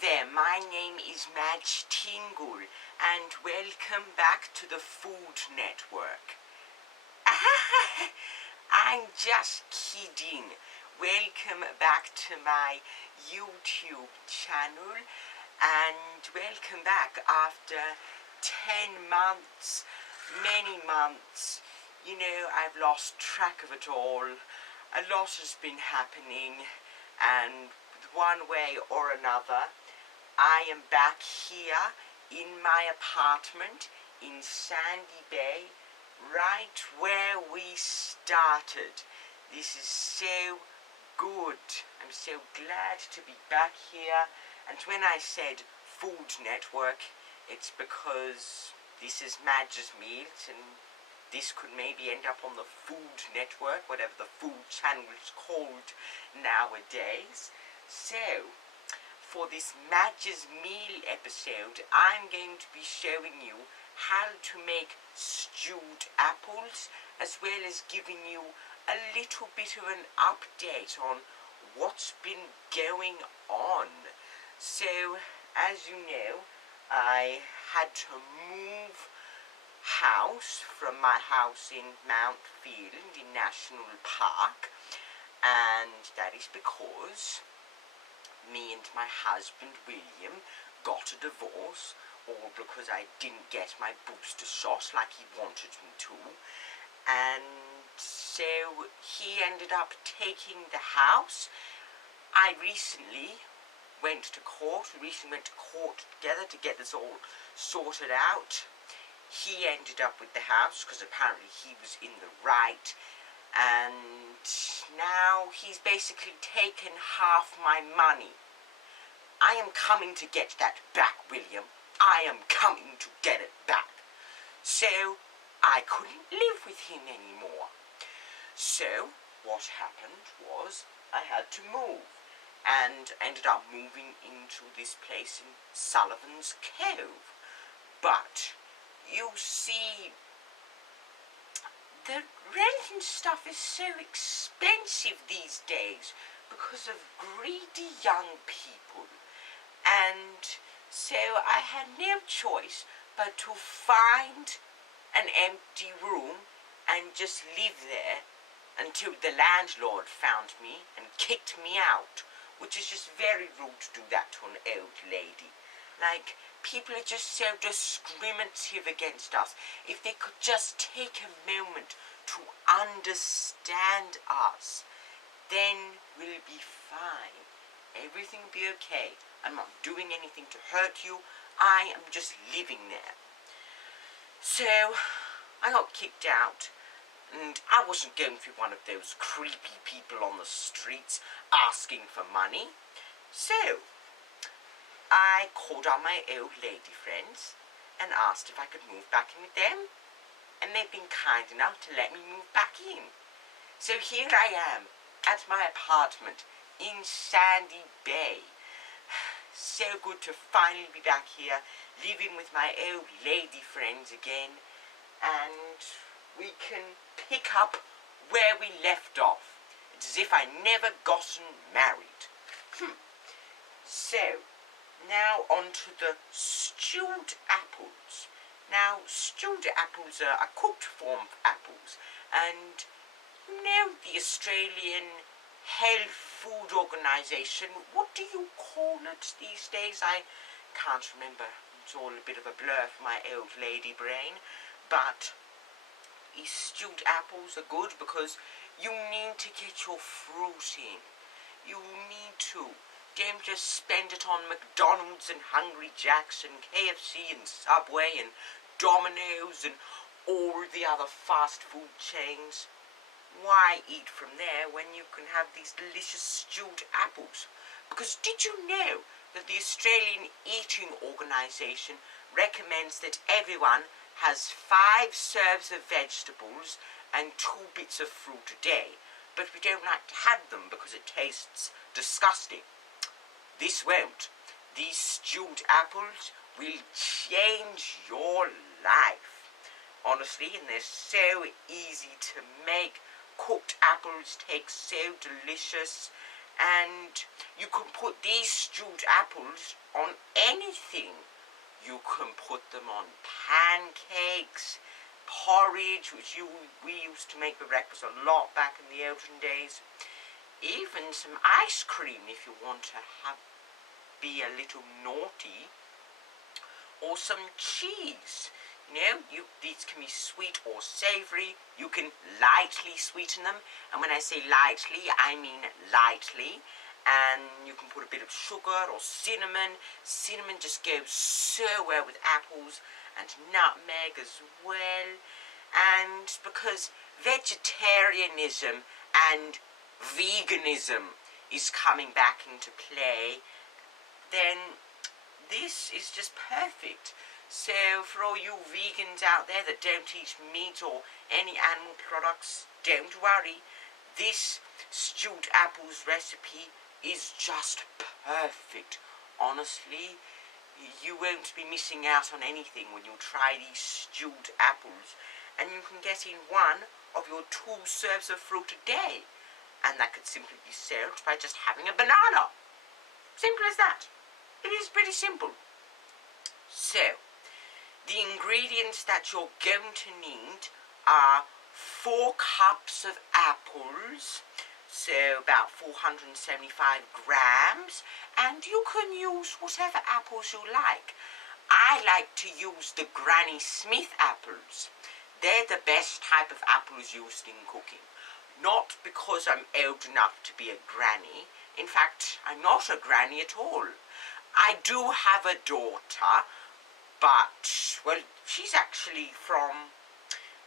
there, my name is Madge and welcome back to the Food Network. I'm just kidding. Welcome back to my YouTube channel and welcome back after 10 months, many months. You know, I've lost track of it all. A lot has been happening and one way or another, I am back here in my apartment in Sandy Bay, right where we started. This is so good. I'm so glad to be back here. And when I said Food Network, it's because this is Madge's Meals, and this could maybe end up on the Food Network, whatever the food channel is called nowadays. So, for this Madge's Meal episode, I'm going to be showing you how to make stewed apples, as well as giving you a little bit of an update on what's been going on. So, as you know, I had to move house from my house in Mount Field in National Park, and that is because me and my husband William got a divorce, all because I didn't get my booster shot like he wanted me to, and so he ended up taking the house. I recently went to court together to get this all sorted out. He ended up with the house because apparently he was in the right, and now he's basically taken half my money. I am coming to get that back, William. I am coming to get it back. So, I couldn't live with him anymore. So, what happened was I had to move, and ended up moving into this place in Sullivan's Cove. But, you see, the rent and stuff is so expensive these days because of greedy young people, and so I had no choice but to find an empty room and just live there until the landlord found me and kicked me out, which is just very rude to do that to an old lady. Like, people are just so discriminative against us. If they could just take a moment to understand us, then we'll be fine. Everything will be okay. I'm not doing anything to hurt you. I am just living there. So, I got kicked out, and I wasn't going to be one of those creepy people on the streets asking for money. So, I called on my old lady friends and asked if I could move back in with them, and they've been kind enough to let me move back in. So here I am at my apartment in Sandy Bay. So good to finally be back here, living with my old lady friends again, and we can pick up where we left off. It's as if I never gotten married. So, now on to the stewed apples. Now, stewed apples are a cooked form of apples, and you know the Australian Health Food Organisation, what do you call it these days? I can't remember. It's all a bit of a blur for my old lady brain, but these stewed apples are good because you need to get your fruit in. You need to. Don't just spend it on McDonald's and Hungry Jack's and KFC and Subway and Domino's and all the other fast food chains. Why eat from there when you can have these delicious stewed apples? Because did you know that the Australian Eating Organisation recommends that everyone has 5 serves of vegetables and 2 bits of fruit a day, but we don't like to have them because it tastes disgusting? This won't. These stewed apples will change your life. Honestly, and they're so easy to make. Cooked apples taste so delicious, And you can put these stewed apples on anything. You can put them on pancakes, porridge, which we used to make for breakfast a lot back in the olden days. Even some ice cream if you want to be a little naughty. Or some cheese. These can be sweet or savoury. You can lightly sweeten them. And when I say lightly, I mean lightly. And you can put a bit of sugar or cinnamon. Cinnamon just goes so well with apples, and nutmeg as well. And because vegetarianism and veganism is coming back into play, then this is just perfect. So for all you vegans out there that don't eat meat or any animal products, don't worry. This stewed apples recipe is just perfect. Honestly, you won't be missing out on anything when you try these stewed apples. And you can get in one of your 2 serves of fruit a day. And that could simply be solved by just having a banana. Simple as that. It is pretty simple. So, the ingredients that you're going to need are 4 cups of apples, so about 475 grams, and you can use whatever apples you like. I like to use the Granny Smith apples. They're the best type of apples used in cooking. Not because I'm old enough to be a granny. In fact, I'm not a granny at all. I do have a daughter, but, well, she's actually from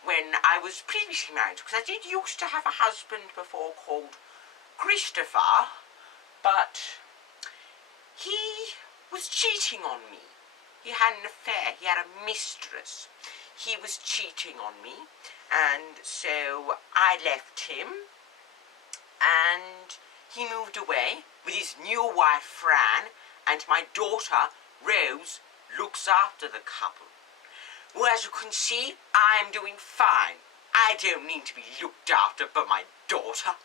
when I was previously married, because I did used to have a husband before called Christopher, but he was cheating on me. He had an affair. He had a mistress. He was cheating on me, and so I left him, and he moved away with his new wife, Fran, and my daughter, Rose, looks after the couple. Well, as you can see, I'm doing fine. I don't need to be looked after by my daughter,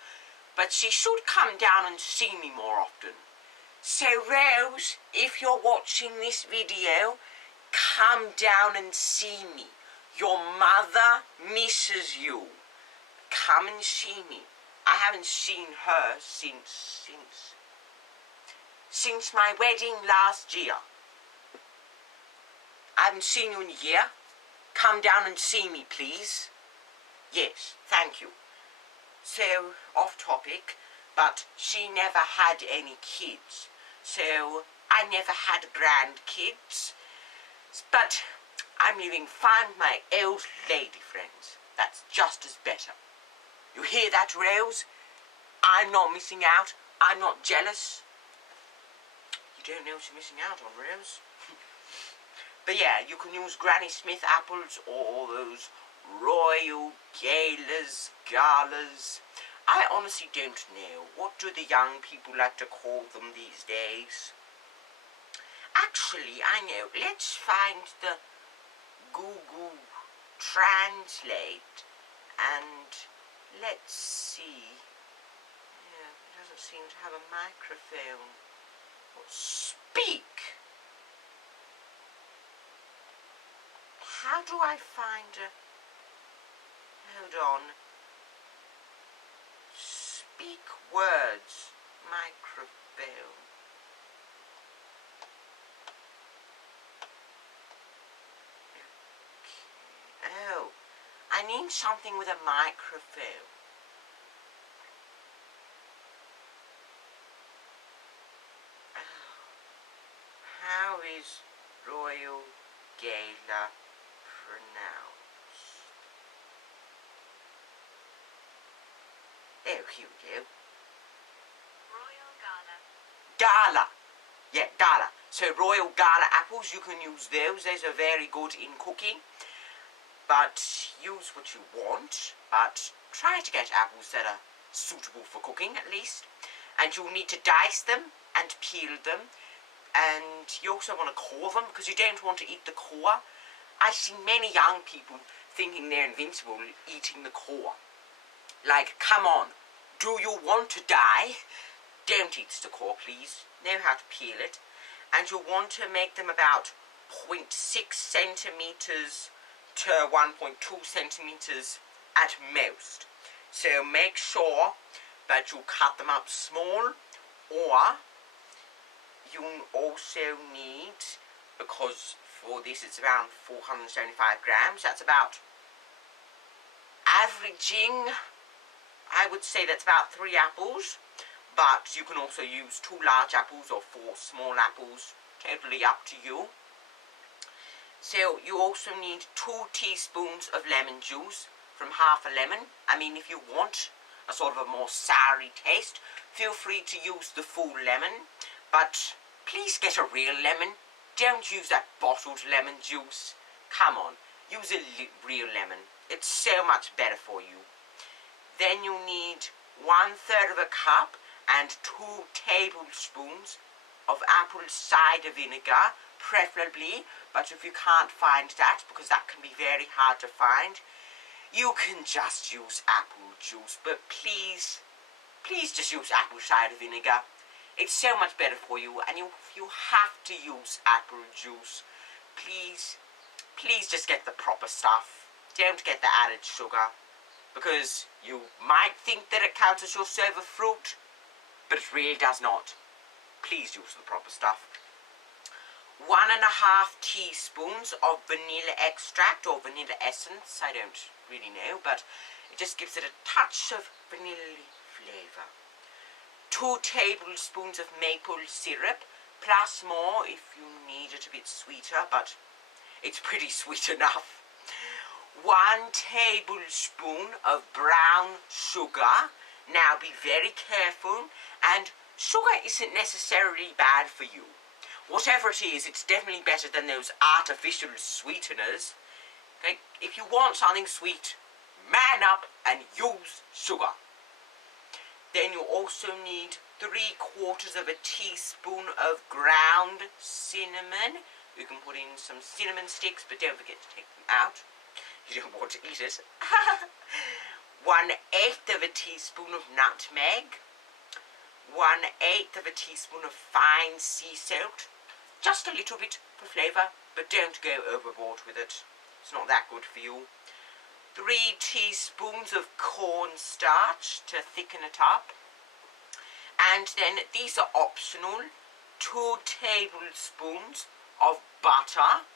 but she should come down and see me more often. So, Rose, if you're watching this video, come down and see me. Your mother misses you. Come and see me. I haven't seen her since my wedding last year. I haven't seen you in a year. Come down and see me, please. Yes, thank you. So, off topic, but she never had any kids. So, I never had grandkids. But I'm living fine with my old lady friends. That's just as better. You hear that, Rose? I'm not missing out. I'm not jealous. You don't know what you're missing out on, Rose. But yeah, you can use Granny Smith apples or those Royal Galas. I honestly don't know. What do the young people like to call them these days? Actually, I know. Let's find the Google Translate and let's see. Yeah, it doesn't seem to have a microphone. Speak! How do I find a... Hold on. Speak words. Microphone. Okay. Oh, I need something with a microphone. How is Royal Gala pronounced? Oh, here we go. Royal Gala. Gala. Yeah, Gala. So Royal Gala apples, you can use those. Those are very good in cooking. But use what you want. But try to get apples that are suitable for cooking, at least. And you'll need to dice them and peel them. And you also want to core them, because you don't want to eat the core. I've seen many young people thinking they're invincible eating the core. Like, come on, do you want to die? Don't eat the core, please. Know how to peel it. And you'll want to make them about 0.6 centimeters to 1.2 centimeters at most. So make sure that you cut them up small, or you also need, because for this it's around 475 grams, that's about averaging, I would say that's about 3 apples, but you can also use 2 large apples or 4 small apples, totally up to you. So you also need 2 teaspoons of lemon juice from half a lemon. I mean, if you want a sort of a more soury taste, feel free to use the full lemon, but please get a real lemon. Don't use that bottled lemon juice. Come on, use a real lemon. It's so much better for you. Then you need 1/3 of a cup and 2 tablespoons of apple cider vinegar, preferably, but if you can't find that, because that can be very hard to find, you can just use apple juice, but please just use apple cider vinegar. It's so much better for you, and you have to use apple juice. Please just get the proper stuff. Don't get the added sugar, because you might think that it counts as your serve of fruit, but it really does not. Please use the proper stuff. 1.5 teaspoons of vanilla extract or vanilla essence. I don't really know, but it just gives it a touch of vanilla flavour. 2 tablespoons of maple syrup, plus more if you need it a bit sweeter, but it's pretty sweet enough. 1 tablespoon of brown sugar. Now be very careful, and sugar isn't necessarily bad for you. Whatever it is, it's definitely better than those artificial sweeteners. Okay? If you want something sweet, man up and use sugar. Then you also need 3/4 teaspoon of ground cinnamon. You can put in some cinnamon sticks, but don't forget to take them out. You don't want to eat it. 1/8 teaspoon of nutmeg. 1/8 teaspoon of fine sea salt. Just a little bit for flavour, but don't go overboard with it. It's not that good for you. 3 teaspoons of cornstarch to thicken it up. And then these are optional. 2 tablespoons of butter.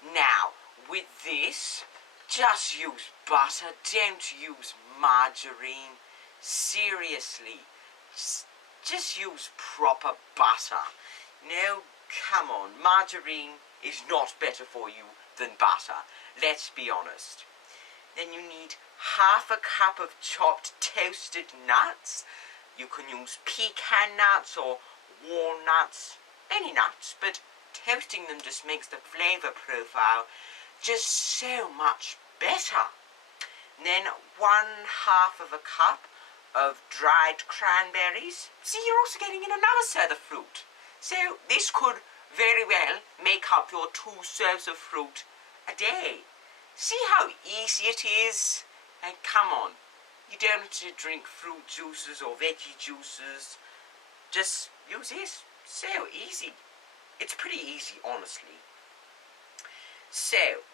Now, with this, just use butter. Don't use margarine. Seriously. Just use proper butter. No, come on. Margarine is not better for you than butter. Let's be honest. Then you need 1/2 cup of chopped toasted nuts. You can use pecan nuts or walnuts, any nuts, but toasting them just makes the flavour profile just so much better. And then 1/2 cup of dried cranberries. See, you're also getting in another serve of fruit. So this could very well make up your 2 serves of fruit a day. See how easy it is? And come on, you don't have to drink fruit juices or veggie juices. Just use this. So easy. It's pretty easy, honestly. So,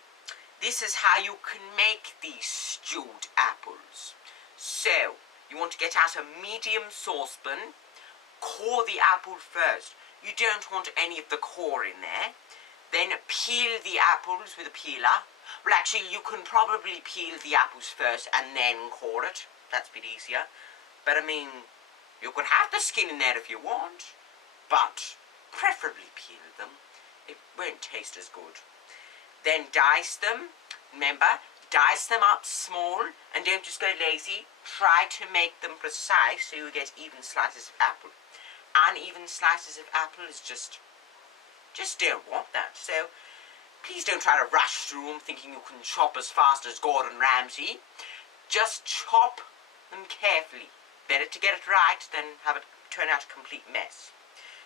this is how you can make these stewed apples. So, you want to get out a medium saucepan, core the apple first. You don't want any of the core in there. Then peel the apples with a peeler. Well, actually, you can probably peel the apples first and then core it. That's a bit easier. But, I mean, you could have the skin in there if you want, but preferably peel them. It won't taste as good. Then dice them. Remember, dice them up small and don't just go lazy. Try to make them precise so you get even slices of apple. Uneven slices of apple is just don't want that. So please don't try to rush through them thinking you can chop as fast as Gordon Ramsay. Just chop them carefully. Better to get it right than have it turn out a complete mess.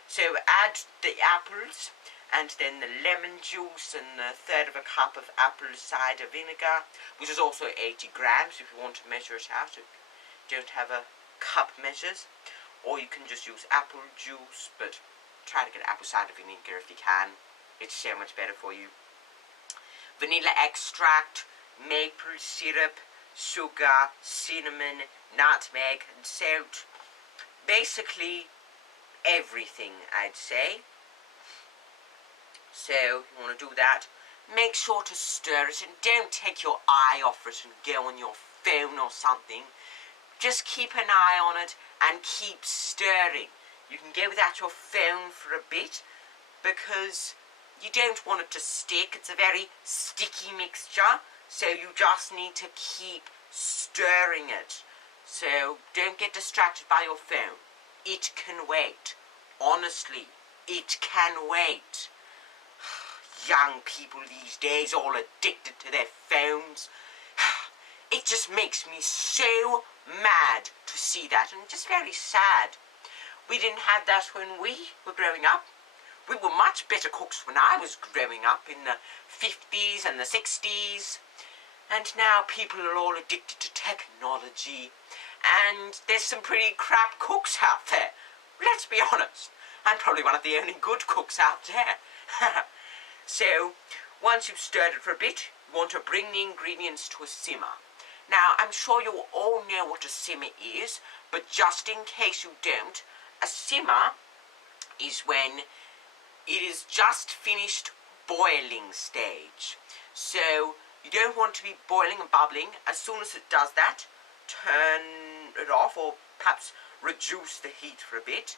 So add the apples and then the lemon juice and 1/3 cup of apple cider vinegar, which is also 80 grams if you want to measure it out, if you don't have a cup measures. or you can just use apple juice, but try to get apple cider vinegar if you can. It's so much better for you. Vanilla extract, maple syrup, sugar, cinnamon, nutmeg, and salt. Basically everything, I'd say. So you want to do that. Make sure to stir it, and don't take your eye off it and go on your phone or something. Just keep an eye on it and keep stirring. You can go without your phone for a bit because you don't want it to stick. It's a very sticky mixture, so you just need to keep stirring it. So don't get distracted by your phone. It can wait. Honestly, it can wait. Young people these days all addicted to their phones. It just makes me so mad to see that, and just very sad. We didn't have that when we were growing up. We were much better cooks when I was growing up in the 50s and the 60s. And now people are all addicted to technology. And there's some pretty crap cooks out there. Let's be honest. I'm probably one of the only good cooks out there. So, once you've stirred it for a bit, you want to bring the ingredients to a simmer. Now, I'm sure you all know what a simmer is, but just in case you don't, a simmer is when it is just finished boiling stage. So, you don't want to be boiling and bubbling. As soon as it does that, turn it off, or perhaps reduce the heat for a bit,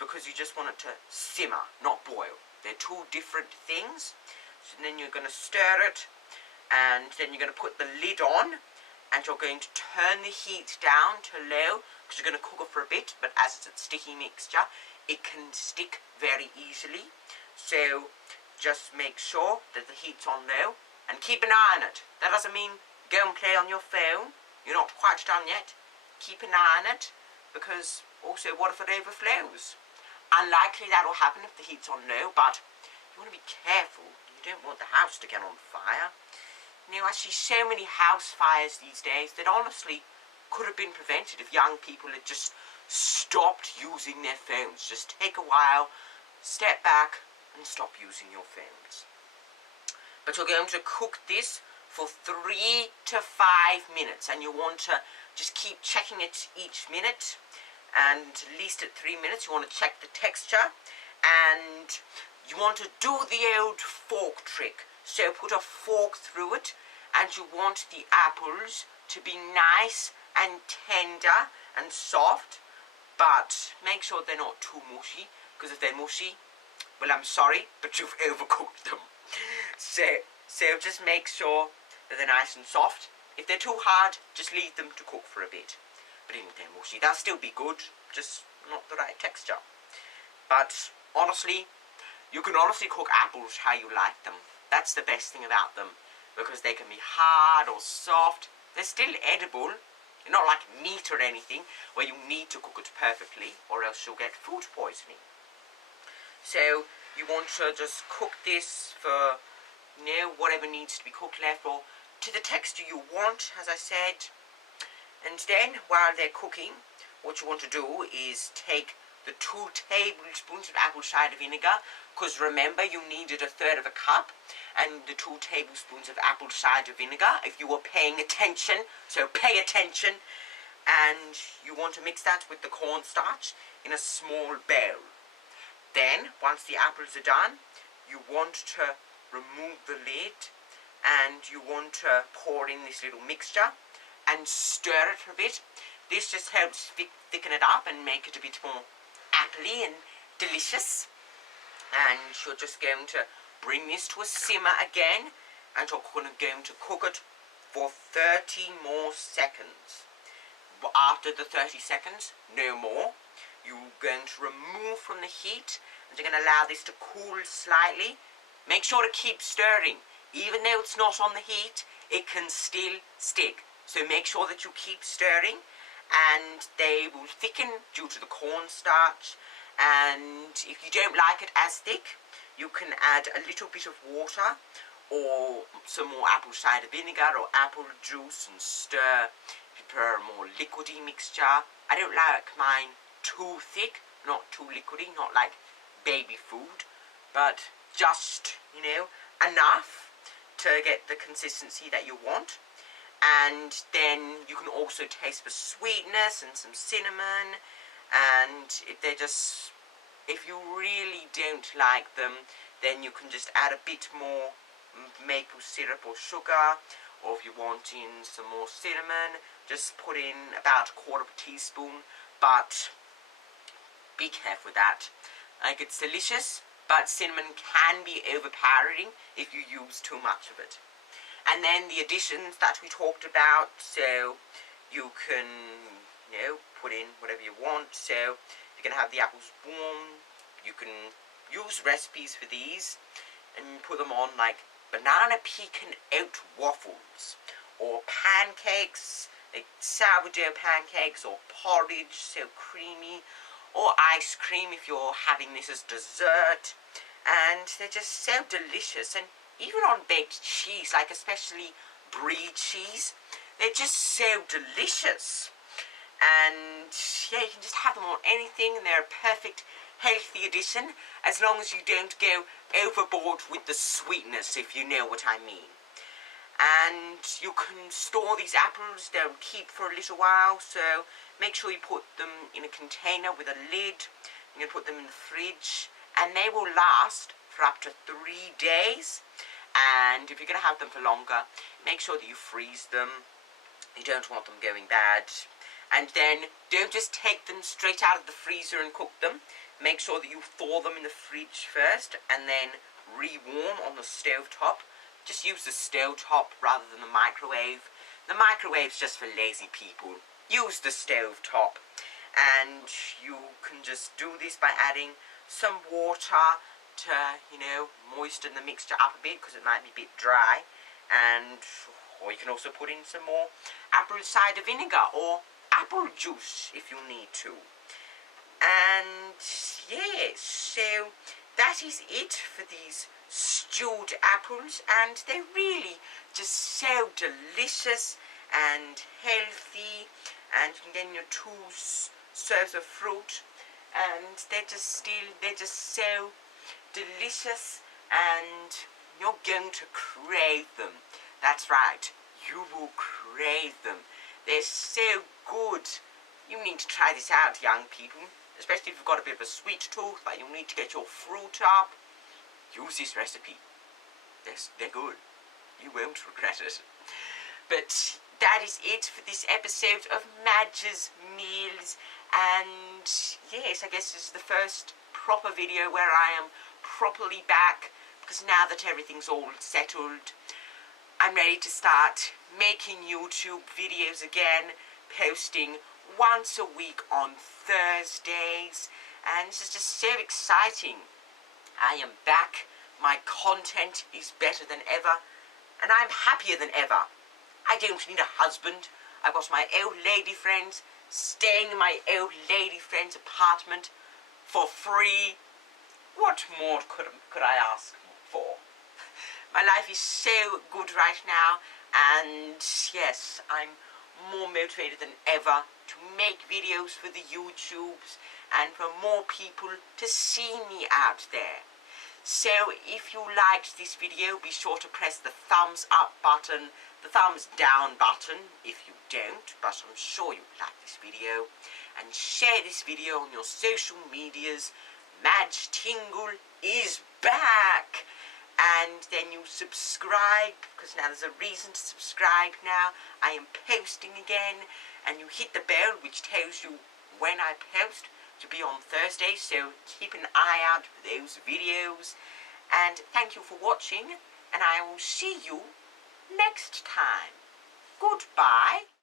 because you just want it to simmer, not boil. They're two different things. So then you're going to stir it, and then you're going to put the lid on, and you're going to turn the heat down to low, because you're going to cook it for a bit, but as it's a sticky mixture, it can stick very easily. So just make sure that the heat's on low, and keep an eye on it. That doesn't mean go and play on your phone. You're not quite done yet. Keep an eye on it, because also what if it overflows? Unlikely that will happen if the heat's on low, but you want to be careful. You don't want the house to get on fire. You know, I see so many house fires these days that honestly could have been prevented if young people had just stopped using their phones. Just take a while, step back, and stop using your phones. But you're going to cook this for 3 to 5 minutes, and you want to just keep checking it each minute. And at least at 3 minutes you want to check the texture, and you want to do the old fork trick. So put a fork through it, and you want the apples to be nice and tender and soft, but make sure they're not too mushy, because if they're mushy, well, I'm sorry, but you've overcooked them. So just make sure that they're nice and soft. If they're too hard, just leave them to cook for a bit. But even if they're mushy, they'll still be good, just not the right texture. But honestly, you can honestly cook apples how you like them. That's the best thing about them, because they can be hard or soft. They're still edible. They're not like meat or anything where you need to cook it perfectly, or else you'll get food poisoning. So you want to just cook this for, you know, whatever needs to be cooked left, or to the texture you want, as I said. And then, while they're cooking, what you want to do is take the 2 tablespoons of apple cider vinegar, because remember, you needed 1/3 cup, and the 2 tablespoons of apple cider vinegar, if you were paying attention, so pay attention. And you want to mix that with the cornstarch in a small bowl. Then, once the apples are done, you want to remove the lid, and you want to pour in this little mixture and stir it for a bit. This just helps thicken it up and make it a bit more appley and delicious. And you're just going to bring this to a simmer again, and you're going to cook it for 30 more seconds. After the 30 seconds, no more, you're going to remove from the heat, and you're going to allow this to cool slightly. Make sure to keep stirring. Even though it's not on the heat, it can still stick. So make sure that you keep stirring, and they will thicken due to the cornstarch. And if you don't like it as thick, you can add a little bit of water or some more apple cider vinegar or apple juice and stir. If you prefer a more liquidy mixture. I don't like mine too thick, not too liquidy, not like baby food, but just, enough to get the consistency that you want. And then you can also taste the sweetness and some cinnamon. And if you really don't like them, then you can just add a bit more maple syrup or sugar. Or if you want in some more cinnamon, just put in about a quarter of a teaspoon. But be careful with that. Like, it's delicious, but cinnamon can be overpowering if you use too much of it. And then the additions that we talked about, so you can, put in whatever you want. So you're going to have the apples warm. You can use recipes for these and put them on like banana pecan oat waffles, or pancakes, like sourdough pancakes, or porridge, so creamy, or ice cream if you're having this as dessert. And they're just so delicious. And even on baked cheese, like especially brie cheese, they're just so delicious. And yeah, you can just have them on anything, and they're a perfect healthy addition, as long as you don't go overboard with the sweetness, if you know what I mean. And you can store these apples, they'll keep for a little while, so make sure you put them in a container with a lid. You can put them in the fridge, and they will last for up to 3 days. And if you're going to have them for longer, make sure that you freeze them. You don't want them going bad. And then don't just take them straight out of the freezer and cook them. Make sure that you thaw them in the fridge first and then re-warm on the stove top. Just use the stove top rather than the microwave. The microwave's just for lazy people. Use the stove top. And you can just do this by adding some water to, moisten the mixture up a bit, because it might be a bit dry. Or you can also put in some more apple cider vinegar or apple juice if you need to. And yes, so that is it for these stewed apples, and they're really just so delicious and healthy. And you can get in your 2 serves of fruit, and they're just so delicious, and you're going to crave them. That's right, you will crave them. They're so good. You need to try this out, young people. Especially if you've got a bit of a sweet tooth, but you'll need to get your fruit up. Use this recipe. They're good. You won't regret it. But that is it for this episode of Madge's Meals. And yes, I guess this is the first proper video where I am properly back, because now that everything's all settled, I'm ready to start making YouTube videos again, posting once a week on Thursdays, and this is just so exciting. I am back, my content is better than ever, and I'm happier than ever. I don't need a husband. I've got my old lady friends, staying in my old lady friend's apartment for free. What more could I ask for? My life is so good right now, and yes, I'm more motivated than ever to make videos for the YouTubes and for more people to see me out there. So if you liked this video, be sure to press the thumbs up button, the thumbs down button if you don't, but I'm sure you like this video, and share this video on your social medias. Madge Tingle is back! And then you subscribe, because now there's a reason to subscribe now. I am posting again, and you hit the bell which tells you when I post, to be on Thursday, so keep an eye out for those videos. And thank you for watching, and I will see you next time. Goodbye.